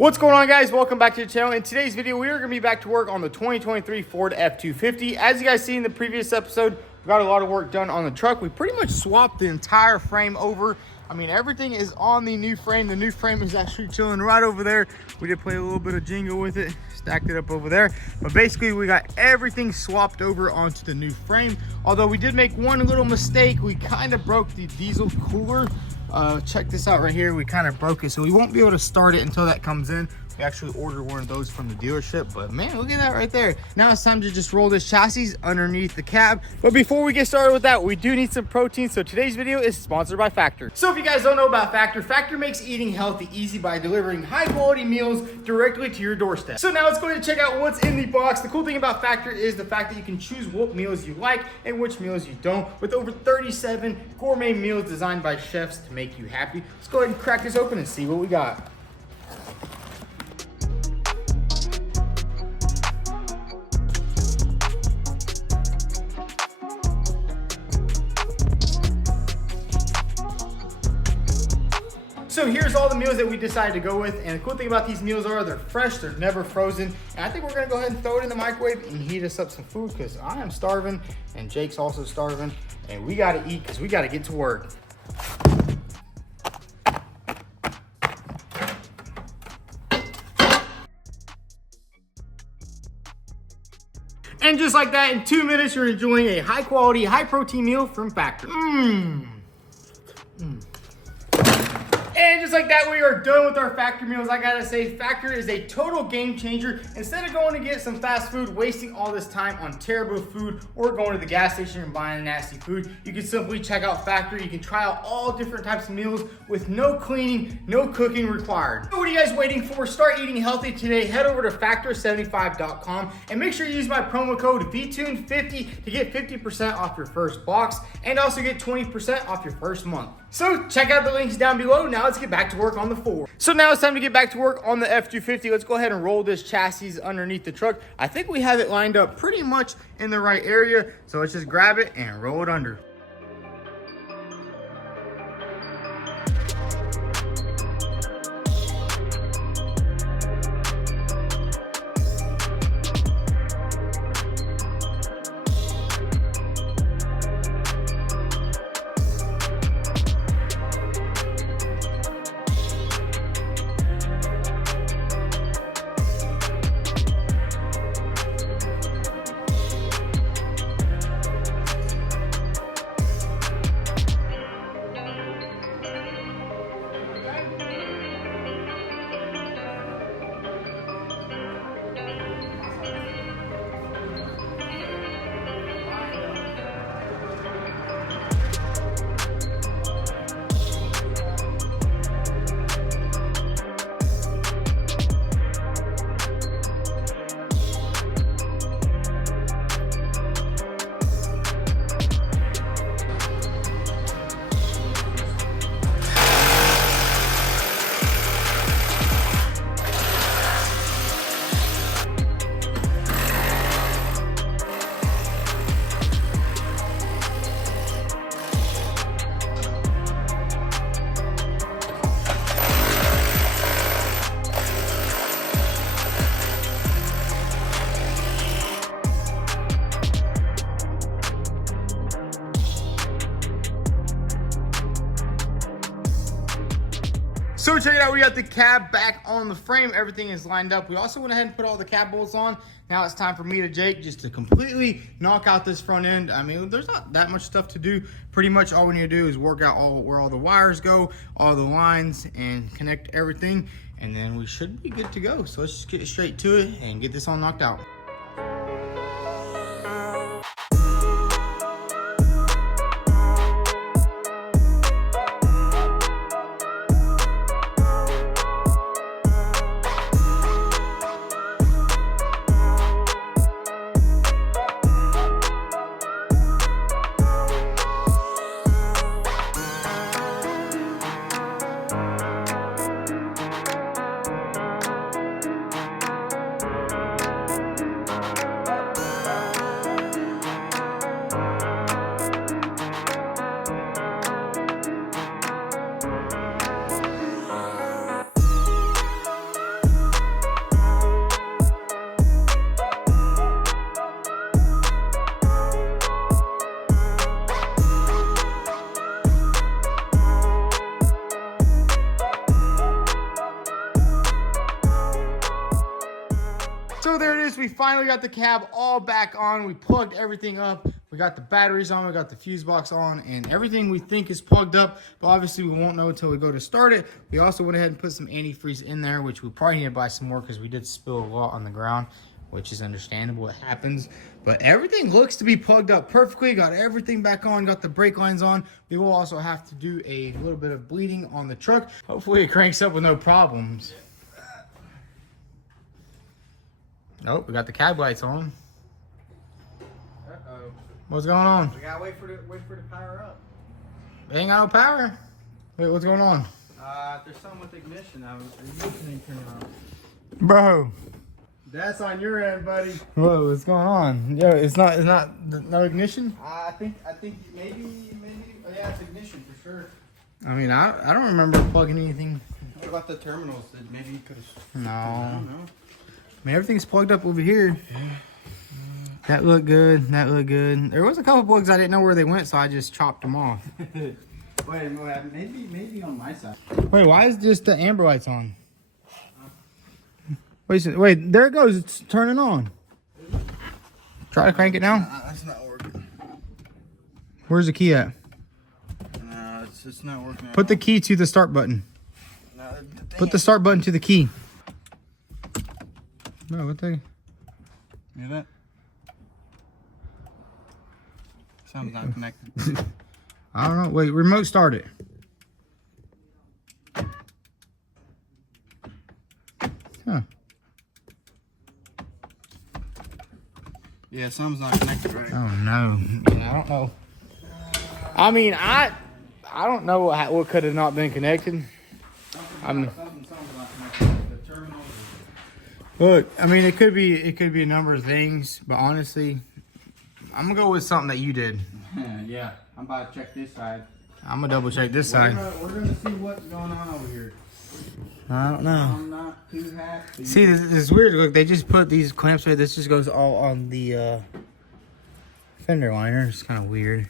What's going on, guys? Welcome back to the channel. In today's video, we are going to be back to work on the 2023 Ford F-250. As you guys see in the previous episode, we got a lot of work done on the truck. We pretty much swapped the entire frame over. I mean, everything is on the new frame. The new frame is actually chilling right over there. We did play a little bit of jingle with it, stacked it up over there. But basically, we got everything swapped over onto the new frame. Although we did make one little mistake. We kind of broke the diesel cooler. Check this out right here. We kind of broke it, so we won't be able to start it until that comes in. We actually ordered one of those from the dealership, but man, look at that right there. Now it's time to just roll this chassis underneath the cab. But before we get started with that, we do need some protein. So today's video is sponsored by Factor. So if you guys don't know about Factor, Factor makes eating healthy easy by delivering high quality meals directly to your doorstep. So now let's go ahead and check out what's in the box. The cool thing about Factor is the fact that you can choose what meals you like and which meals you don't, with over 37 gourmet meals designed by chefs to make you happy. Let's go ahead and crack this open and see what we got. So here's all the meals that we decided to go with, and the cool thing about these meals are they're fresh, they're never frozen, and I think we're gonna go ahead and throw it in the microwave and heat us up some food because I am starving and Jake's also starving, and we gotta eat because we gotta get to work. And just like that, in 2 minutes, you're enjoying a high quality, high protein meal from Factor. And just like that, we are done with our Factor meals. I gotta say, Factor is a total game changer. Instead of going to get some fast food, wasting all this time on terrible food, or going to the gas station and buying nasty food, you can simply check out Factor. You can try out all different types of meals with no cleaning, no cooking required. So what are you guys waiting for? Start eating healthy today. Head over to factor75.com and make sure you use my promo code vTuned50 to get 50% off your first box and also get 20% off your first month. So check out the links down below. Now let's get back to work on the Ford. So now it's time to get back to work on the F-250. Let's go ahead and roll this chassis underneath the truck. I think we have it lined up pretty much in the right area. So let's just grab it and roll it under. So check it out, we got the cab back on the frame. Everything is lined up. We also went ahead and put all the cab bolts on. Now it's time for me to Jake just to completely knock out this front end. I mean, there's not that much stuff to do. Pretty much all we need to do is work out where all the wires go, all the lines, and connect everything. And then we should be good to go. So let's just get straight to it and get this all knocked out. So there it is. We finally got the cab all back on. We plugged everything up. We got the batteries on. We got the fuse box on. And everything we think is plugged up. But obviously, we won't know until we go to start it. We also went ahead and put some antifreeze in there, which we probably need to buy some more because we did spill a lot on the ground, which is understandable. It happens. But everything looks to be plugged up perfectly. Got everything back on. Got the brake lines on. We will also have to do a little bit of bleeding on the truck. Hopefully, it cranks up with no problems. Nope, we got the cab lights on. Uh-oh. What's going on? We gotta wait for the power up. They ain't got no power. Wait, what's going on? There's something with ignition. The ignition ain't turning on. Bro. That's on your end, buddy. Whoa, what's going on? Yo, it's not no ignition? I think maybe oh, yeah, it's ignition for sure. I mean, I don't remember plugging anything. What about the terminals? That maybe you could have. No. I don't know. I mean, everything's plugged up over here. That looked good. That looked good. There was a couple plugs I didn't know where they went, so I just chopped them off. Wait, maybe on my side. Wait, why is just the amber lights on? Wait, there it goes. It's turning on. Try to crank it now. That's not working. Where's the key at? No, it's not working. Put the key to the start button. No, Put the start button to the key. No, what the? Hear that? Something's not connected. I don't know. Wait, remote start it. Huh. Yeah, something's not connected right. Oh no. Yeah, I don't know. I mean, I don't know what could have not been connected. I mean, Something's not connected. The terminals. look, I mean, it could be a number of things, but honestly, I'm gonna go with something that you did. Yeah, I'm about to check this side. I'm gonna double check this side. We're gonna see what's going on over here. I don't know. I'm not too happy. See, this is weird. Look, they just put these clamps right. This just goes all on the fender liner. It's kind of weird.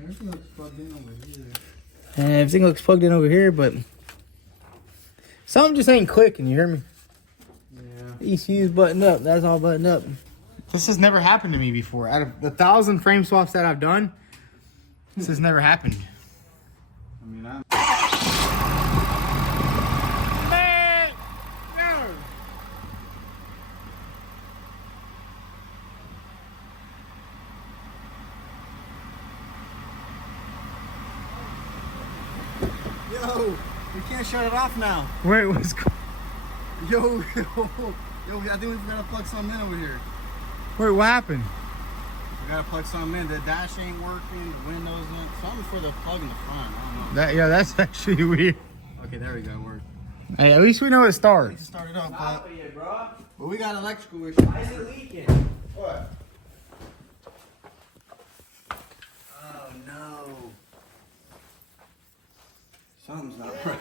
Everything looks plugged in over here. And everything looks plugged in over here, but something just ain't clicking. You hear me? Yeah. ECU's buttoned up. That's all buttoned up. This has never happened to me before. Out of the 1,000 frame swaps that I've done, this has never happened. I mean, I'm. Man, no. Yo, we can't shut it off now. Wait, what's going? Yo, I think we've got to plug something in over here. Wait, what happened? We got to plug something in. The dash ain't working. The windows ain't. Something for the plug in the front. I don't know. Yeah, that's actually weird. Okay, there we go. It worked. Hey, at least we know it starts. Start it up, Stop it, bro. but we got electrical issues. Why is it leaking? What? Oh no. Something's not right.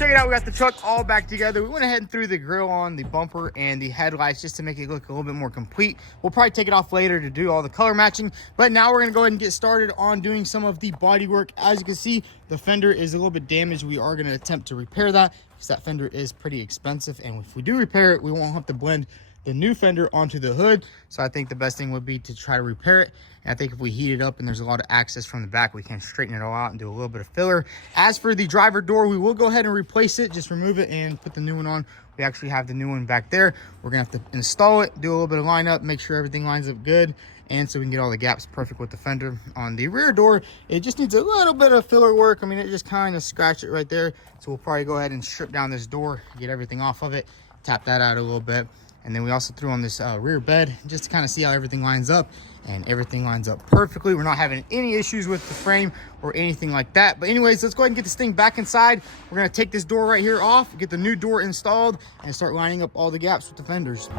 check it out, we got the truck all back together. We went ahead and threw the grill on, the bumper, and the headlights just to make it look a little bit more complete. We'll probably take it off later to do all the color matching, but now we're gonna go ahead and get started on doing some of the body work. As you can see, the fender is a little bit damaged. We are gonna attempt to repair that because that fender is pretty expensive, and if we do repair it, we won't have to blend the new fender onto the hood. So I think the best thing would be to try to repair it. And I think if we heat it up and there's a lot of access from the back, we can straighten it all out and do a little bit of filler. As for the driver door, we will go ahead and replace it, just remove it and put the new one on. We actually have the new one back there. We're gonna have to install it, do a little bit of lineup, make sure everything lines up good, and so we can get all the gaps perfect with the fender. On the rear door, it just needs a little bit of filler work. I mean, it just kind of scratched it right there. So we'll probably go ahead and strip down this door, get everything off of it, tap that out a little bit. And then we also threw on this rear bed just to kind of see how everything lines up, and everything lines up perfectly. We're not having any issues with the frame or anything like that. But anyways, let's go ahead and get this thing back inside. We're gonna take this door right here off, get the new door installed, and start lining up all the gaps with the fenders.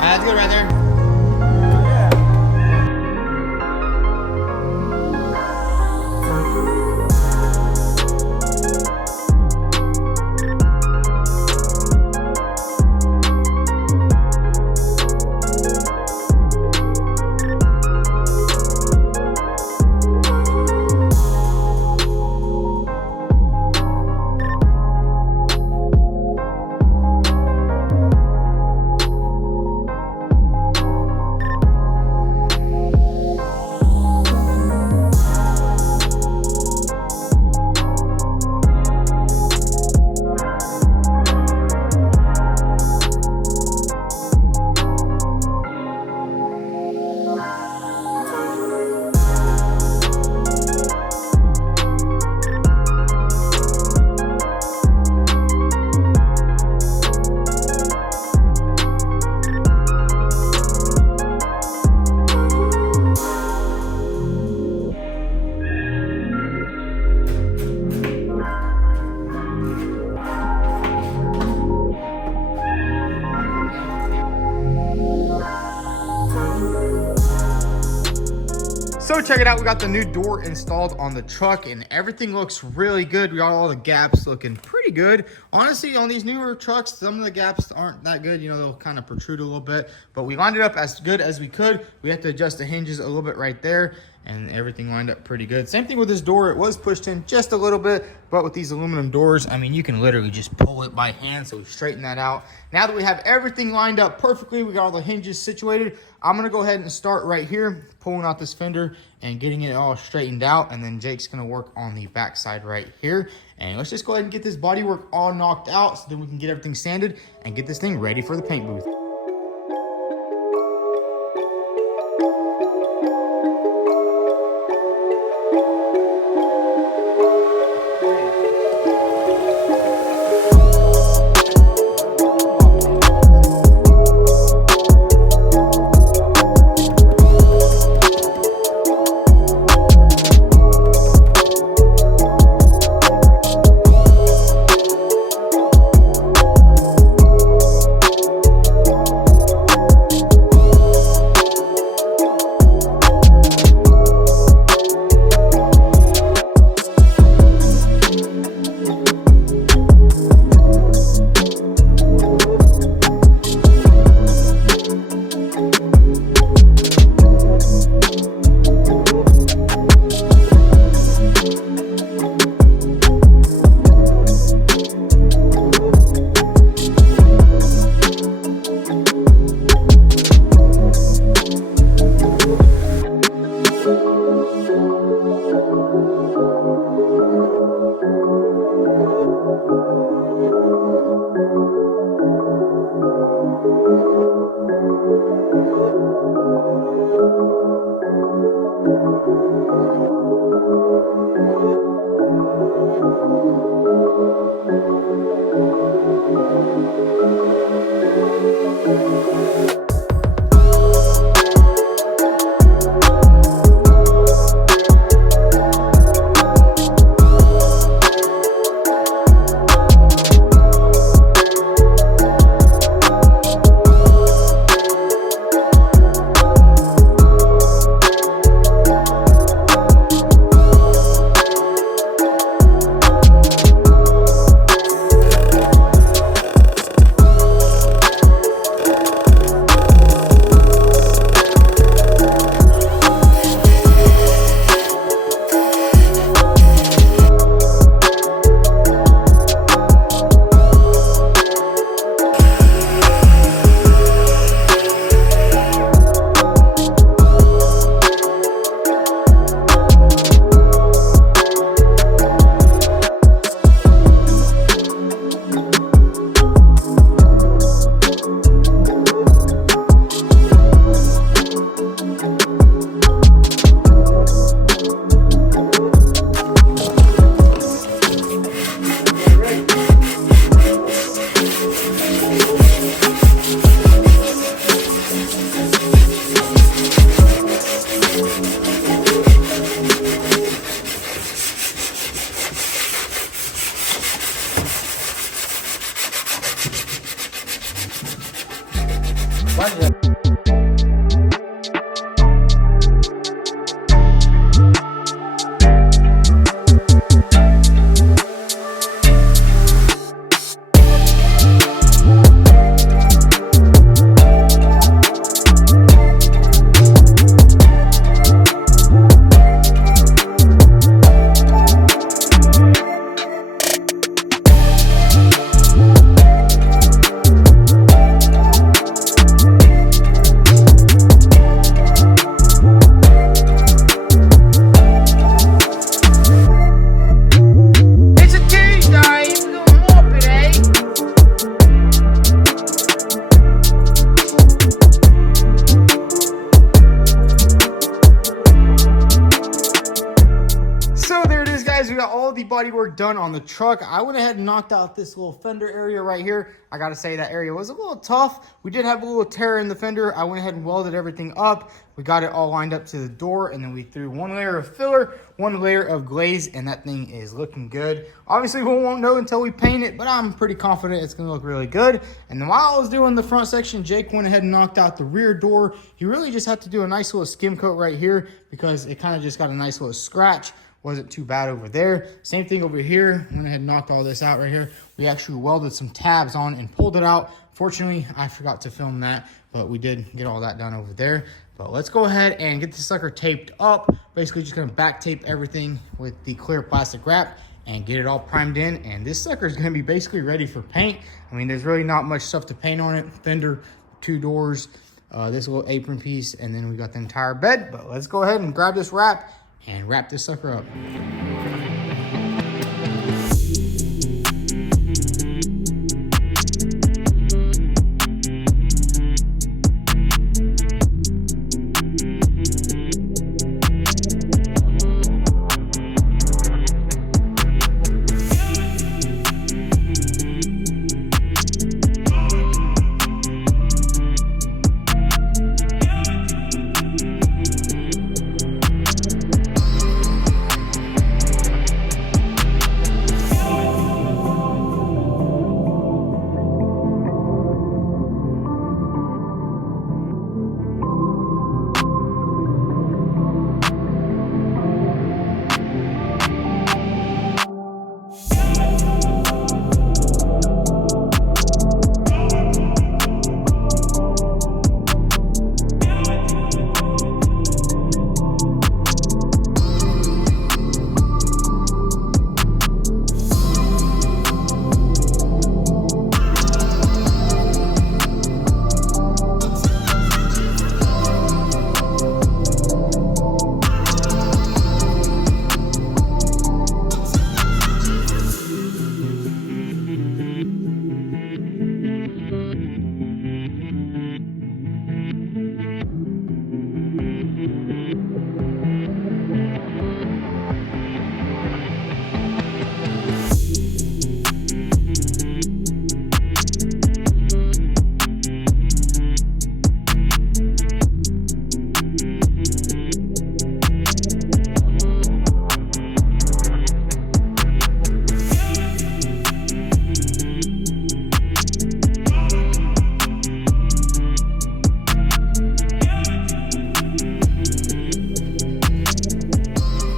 That's good right there. So check it out, we got the new door installed on the truck and everything looks really good. We got all the gaps looking pretty good. Honestly, on these newer trucks, some of the gaps aren't that good. You know, they'll kind of protrude a little bit, but we lined it up as good as we could. We had to adjust the hinges a little bit right there, and everything lined up pretty good. Same thing with this door. It was pushed in just a little bit, but with these aluminum doors, I mean, you can literally just pull it by hand. So we straightened that out. Now that we have everything lined up perfectly, we got all the hinges situated, I'm gonna go ahead and start right here, pulling out this fender and getting it all straightened out. And then Jake's gonna work on the back side right here. And let's just go ahead and get this body work all knocked out so then we can get everything sanded and get this thing ready for the paint booth. Guys, we got all the body work done on the truck. I went ahead and knocked out this little fender area right here. I gotta say that area was a little tough. We did have a little tear in the fender. I went ahead and welded everything up. We got it all lined up to the door, and then we threw one layer of filler, one layer of glaze, and that thing is looking good. Obviously, we won't know until we paint it, but I'm pretty confident it's gonna look really good. And then while I was doing the front section, Jake went ahead and knocked out the rear door. You really just have to do a nice little skim coat right here because it kind of just got a nice little scratch. Wasn't too bad over there. Same thing over here. Went ahead and knocked all this out right here. We actually welded some tabs on and pulled it out. Fortunately, I forgot to film that, but we did get all that done over there. But let's go ahead and get this sucker taped up. Basically just gonna back tape everything with the clear plastic wrap and get it all primed in. And this sucker is gonna be basically ready for paint. I mean, there's really not much stuff to paint on it. Fender, 2 doors, this little apron piece, and then we got the entire bed. But let's go ahead and grab this wrap and wrap this sucker up.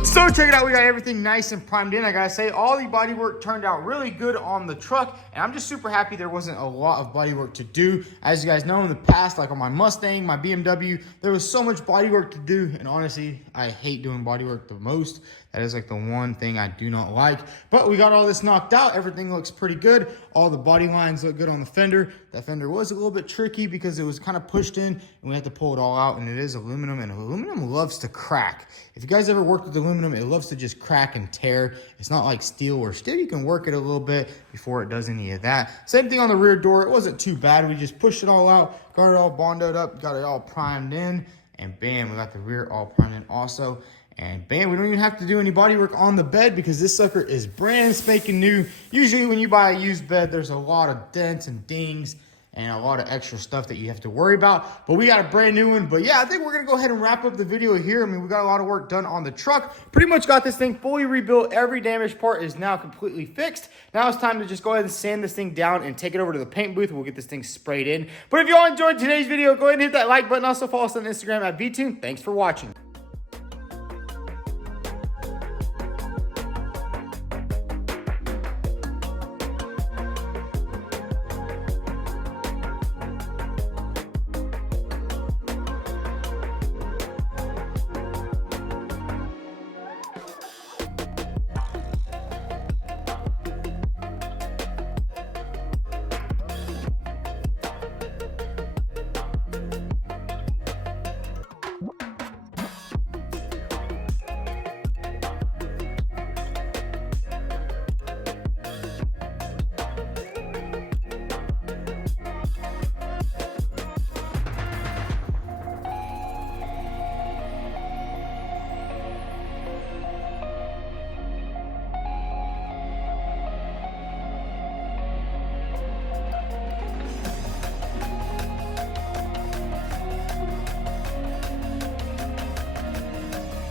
So check it out, we got everything nice and primed in. I gotta say, all the body work turned out really good on the truck, and I'm just super happy there wasn't a lot of body work to do. As you guys know, in the past, like on my Mustang, my BMW, there was so much body work to do, and honestly, I hate doing body work the most. That is like the one thing I do not like. But we got all this knocked out. Everything looks pretty good. All the body lines look good on the fender. That fender was a little bit tricky because it was kind of pushed in and we had to pull it all out, and it is aluminum, and aluminum loves to crack. If you guys ever worked with aluminum, it loves to just crack and tear. It's not like steel, where steel you can work it a little bit before it does any of that. Same thing on the rear door. It wasn't too bad. We just pushed it all out, got it all bonded up, got it all primed in, and bam, we got the rear all primed in also. And bam, we don't even have to do any body work on the bed because this sucker is brand spanking new. Usually when you buy a used bed, there's a lot of dents and dings and a lot of extra stuff that you have to worry about. But we got a brand new one. But yeah, I think we're gonna go ahead and wrap up the video here. I mean, we got a lot of work done on the truck. Pretty much got this thing fully rebuilt. Every damaged part is now completely fixed. Now it's time to just go ahead and sand this thing down and take it over to the paint booth. We'll get this thing sprayed in. But if you all enjoyed today's video, go ahead and hit that like button. Also follow us on Instagram at vTuned. Thanks for watching.